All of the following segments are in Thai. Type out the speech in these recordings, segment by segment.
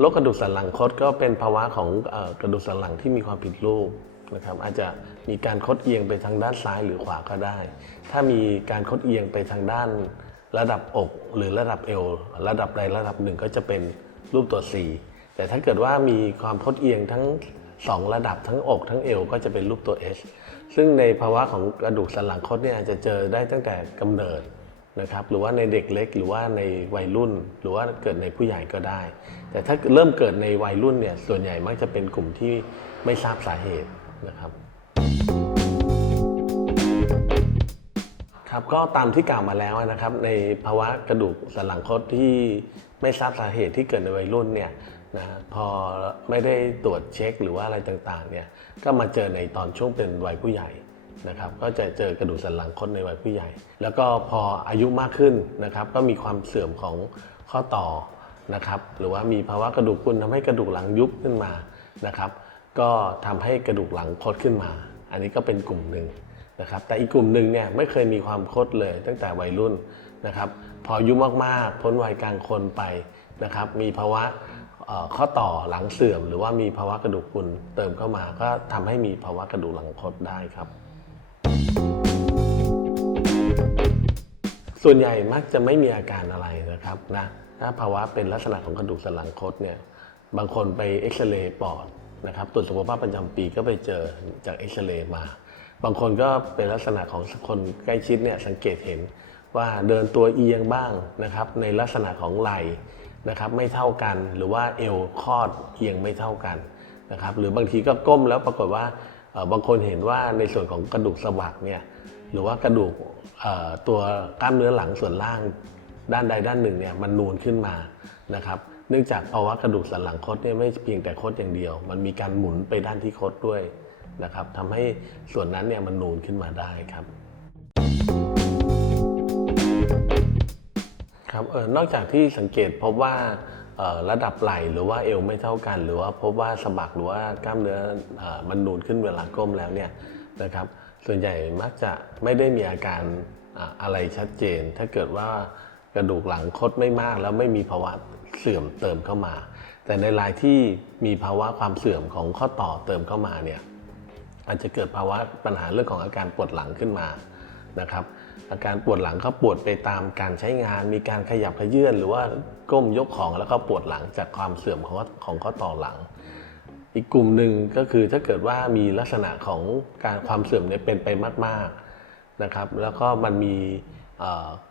โรคกระดูกสันหลังคดก็เป็นภาวะของกระดูกสันหลังที่มีความผิดรูปนะครับอาจจะมีการคดเอียงไปทางด้านซ้ายหรือขวาก็ได้ ถ้ามีการคดเอียงไปทางด้านระดับอก หรือระดับเอวระดับใดระดับหนึ่งก็จะเป็นรูปตัว C แต่ถ้าเกิดว่ามีความคดเอียงทั้งสองระดับทั้งอกทั้งเอวก็จะเป็นรูปตัว S ซึ่งในภาวะของกระดูกสันหลังคดเนี่ยอาจจะเจอได้ตั้งแต่กำเนิด นะครับหรือว่าในเด็กเล็กหรือว่าในวัยรุ่น หรือว่าเกิดในผู้ใหญ่ก็ได้ แต่ถ้าเริ่มเกิดในวัยรุ่นเนี่ยส่วนใหญ่มักจะเป็นกลุ่มที่ไม่ทราบสาเหตุนะครับครับก็ตามที่กล่าวมาแล้วนะครับ ในภาวะกระดูกสันหลังคดที่ไม่ทราบสาเหตุที่เกิดในวัยรุ่นเนี่ยนะฮะพอไม่ได้ตรวจเช็คหรือว่าอะไรต่างๆเนี่ยก็มาเจอในตอนช่วงเป็นวัยผู้ใหญ่ นะครับก็จะเจอกระดูกสันหลังคดในวัยผู้ใหญ่ แล้วก็พออายุมากขึ้นนะครับก็มีความเสื่อมของข้อต่อนะครับหรือว่ามีภาวะกระดูกพุนทำให้กระดูกหลังยุบขึ้นมานะครับก็ทำให้กระดูกหลังคดขึ้นมา อันนี้ก็เป็นกลุ่มหนึ่งนะครับแต่อีกกลุ่มหนึ่งเนี่ยไม่เคยมีความคดเลยตั้งแต่วัยรุ่นนะครับพออายุมากๆพ้นวัยกลางคนไปนะครับมีภาวะข้อต่อหลังเสื่อม หรือว่ามีภาวะกระดูกพรุนเติมเข้ามา ก็ทำให้มีภาวะกระดูกหลังคดได้ครับ ส่วนใหญ่มักจะไม่มีอาการอะไรนะครับนะถ้าภาวะเป็นลักษณะของกระดูกสันหลังคดเนี่ยบางคนไปเอ็กซเรย์ปอดนะครับตรวจสุขภาพประจำปีก็ไปเจอจากเอ็กซเรย์มา บางคนก็เป็นลักษณะของคนใกล้ชิดเนี่ยสังเกตเห็นว่าเดินตัวเอียงบ้างนะครับในลักษณะของไหล่นะครับไม่เท่ากันหรือว่าเอวคอดเอียงไม่เท่ากันนะครับหรือบางทีก็ก้มแล้วปรากฏว่าบางคนเห็นว่าในส่วนของกระดูกสะบักเนี่ย หรือว่ากระดูกตัวกล้ามเนื้อหลังส่วนล่างด้านใดด้านหนึ่งเนี่ยมันนูนขึ้นมานะครับเนื่องจากภาวะกระดูกสันหลังคดเนี่ยไม่เพียงแต่คดอย่างเดียว มันมีการหมุนไปด้านที่คดด้วยนะครับทำให้ส่วนนั้นเนี่ยมันนูนขึ้นมาได้ครับครับเออนอกจากที่สังเกตพบว่าออระดับไหล่หรือว่าเอวไม่เท่ากัน หรือว่าพบว่าสะบักหรือว่ากล้ามเนื้อออมันนูนขึ้นเวลาก้มแล้วเนี่ยนะครับ ส่วนใหญ่มักจะไม่ได้มีอาการอะไรชัดเจน ถ้าเกิดว่ากระดูกหลังคดไม่มากแล้วไม่มีภาวะเสื่อมเติมเข้ามา แต่ในรายที่มีภาวะความเสื่อมของข้อต่อเติมเข้ามาเนี่ยอาจจะเกิดภาวะปัญหาเรื่องของอาการปวดหลังขึ้นมานะครับ อาการปวดหลังก็ปวดไปตามการใช้งาน มีการขยับขยื่นหรือว่าก้มยกของแล้วก็ปวดหลังจากความเสื่อมของของข้อต่อหลัง อีกกลุ่มหนึ่งก็คือถ้าเกิดว่ามีลักษณะของการความเสื่อมเนี่ยเป็นไปมาก ๆนะครับ แล้วก็มันมี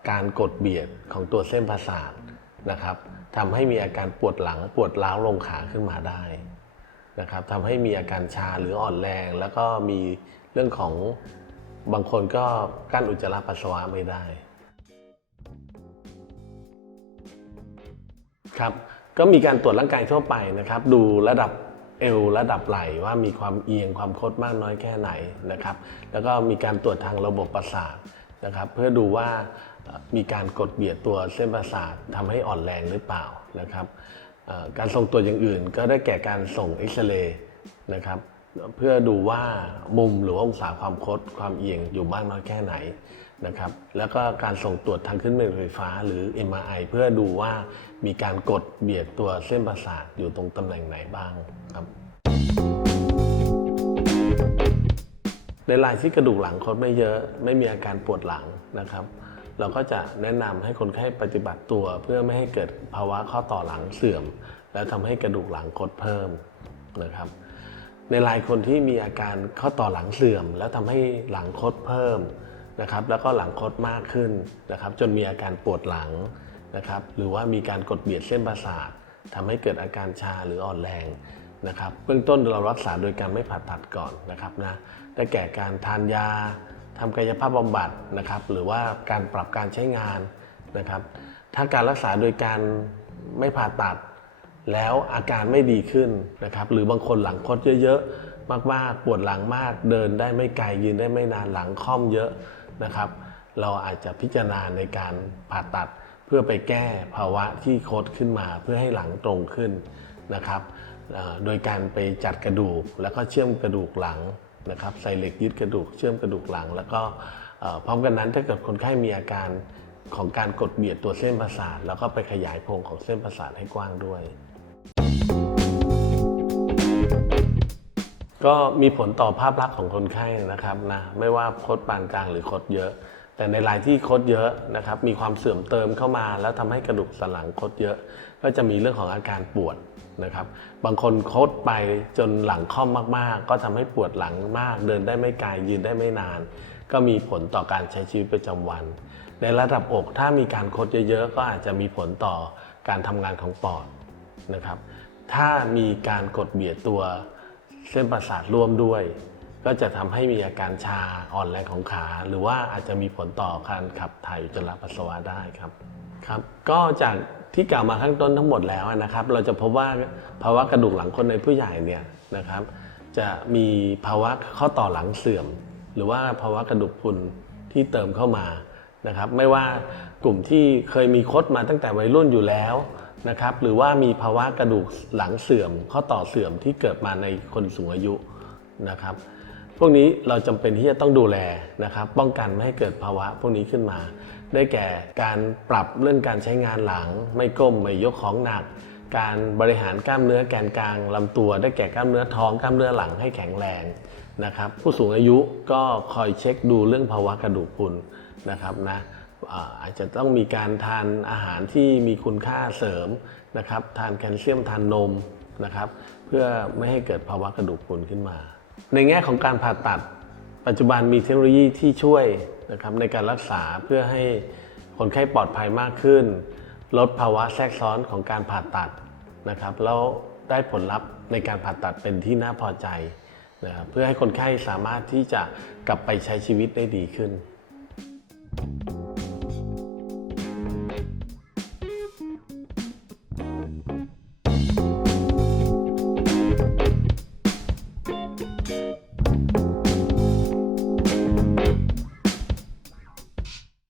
การกดเบียดของตัวเส้นประสาทนะครับทำให้มีอาการปวดหลังปวดร้าวลงขาขึ้นมาได้นะครับทำให้มีอาการชาหรืออ่อนแรง แล้วก็มีเรื่องของบางคนก็กั้นอุจจาระปัสสาวะไม่ได้ครับก็มีการตรวจร่างกายทั่วไปนะครับ ดูระดับ เอวระดับไหล่ว่ามีความเอียงความคดมากน้อยแค่ไหนนะครับ แล้วก็มีการตรวจทางระบบประสาทนะครับ เพื่อดูว่ามีการกดเบียดตัวเส้นประสาททำให้อ่อนแรงหรือเปล่านะครับการส่งตรวจอย่างอื่น ก็ได้แก่การส่งเอ็กซเรย์นะครับเพื่อดูว่ามุมหรือว่าองศาความคดความเอียงอยู่บ้างน้อยแค่ไหน นะครับแล้วก็การส่งตรวจทางขึ้นแม่เหล็กไฟฟ้าหรือ MRI เพื่อดูว่ามีการกดเบียดตัวเส้นประสาทอยู่ตรงตำแหน่งไหนบ้างครับ ในรายที่กระดูกหลังคดไม่เยอะไม่มีอาการปวดหลังนะครับ เราก็จะแนะนำให้คนไข้ปฏิบัติตัวเพื่อไม่ให้เกิดภาวะข้อต่อหลังเสื่อม แล้วทำให้กระดูกหลังคดเพิ่มนะครับในรายคนที่มีอาการข้อต่อหลังเสื่อม แล้วทำให้หลังคดเพิ่ม นะครับแล้วก็หลังคดมากขึ้นนะครับจนมีอาการปวดหลังนะครับหรือว่ามีการกดเบียดเส้นประสาททำให้เกิดอาการชาหรืออ่อนแรงนะครับเบื้องต้นเรารักษาโดยการไม่ผ่าตัดก่อนนะครับนะได้แก่การทานยาทำกายภาพบำบัดนะครับหรือว่าการปรับการใช้งานนะครับถ้าการรักษาโดยการไม่ผ่าตัด แล้วอาการไม่ดีขึ้นนะครับหรือบางคนหลังคดเยอะๆมากๆปวดหลังมากเดินได้ไม่ไกลยืนได้ไม่นานหลังค่อมเยอะ นะครับ เราอาจจะพิจารณาในการผ่าตัด เพื่อไปแก้ภาวะที่คดขึ้นมาเพื่อให้หลังตรงขึ้นนะครับโดยการไปจัดกระดูกแล้วก็เชื่อมกระดูกหลังนะครับใส่เหล็กยึดกระดูกเชื่อมกระดูกหลัง แล้วก็พร้อมกันนั้นถ้าเกิดคนไข้มีอาการของการกดเบียดตัวเส้นประสาท แล้วก็ไปขยายโพรงของเส้นประสาทให้กว้างด้วย ก็มีผลต่อภาพลักษณ์ของคนไข้นะครับนะไม่ว่าคดปานกลางหรือคดเยอะ แต่ในรายที่คดเยอะนะครับมีความเสื่อมเติมเข้ามา แล้วทำให้กระดูกสันหลังคดเยอะ ก็จะมีเรื่องของอาการปวดนะครับ บางคนคดไปจนหลังค่อมมากๆ ก็ทำให้ปวดหลังมาก เดินได้ไม่ไกลยืนได้ไม่นาน ก็มีผลต่อการใช้ชีวิตประจำวัน ในระดับอกถ้ามีการคดเยอะๆก็อาจจะมีผลต่อการทำงานของปอดนะครับ ถ้ามีการกดเบียดตัว เส้นประสาทร่วมด้วย ก็จะทำให้มีอาการชาอ่อนแรงของขา หรือว่าอาจจะมีผลต่อการขับถ่ายอุจจาระปัสสาวะได้ครับครับ ก็จากที่กล่าวมาข้างต้นทั้งหมดแล้วนะครับ เราจะพบว่าภาวะกระดูกหลังคนในผู้ใหญ่เนี่ยนะครับ จะมีภาวะข้อต่อหลังเสื่อม หรือว่าภาวะกระดูกพุนที่เติมเข้ามานะครับ ไม่ว่ากลุ่มที่เคยมีคดมาตั้งแต่วัยรุ่นอยู่แล้ว นะครับหรือว่ามีภาวะกระดูกหลังเสื่อม ข้อต่อเสื่อมที่เกิดมาในคนสูงอายุนะครับ พวกนี้เราจำเป็นที่จะต้องดูแลนะครับ ป้องกันไม่ให้เกิดภาวะพวกนี้ขึ้นมา ได้แก่การปรับเรื่องการใช้งานหลัง ไม่ก้มไม่ยกของหนัก การบริหารกล้ามเนื้อแกนกลางลำตัว ได้แก่กล้ามเนื้อท้องกล้ามเนื้อหลังให้แข็งแรงนะครับ ผู้สูงอายุก็คอยเช็คดูเรื่องภาวะกระดูกพรุนนะครับนะ อาจจะต้องมีการทานอาหารที่มีคุณค่าเสริมนะครับ ทานแคลเซียมทานนมนะครับ เพื่อไม่ให้เกิดภาวะกระดูกพรุนขึ้นมา ในแง่ของการผ่าตัด ปัจจุบันมีเทคโนโลยีที่ช่วยนะครับในการรักษาเพื่อให้คนไข้ปลอดภัยมากขึ้น ลดภาวะแทรกซ้อนของการผ่าตัดนะครับแล้วได้ผลลัพธ์ในการผ่าตัดเป็นที่น่าพอใจนะครับเพื่อให้คนไข้สามารถที่จะกลับไปใช้ชีวิตได้ดีขึ้น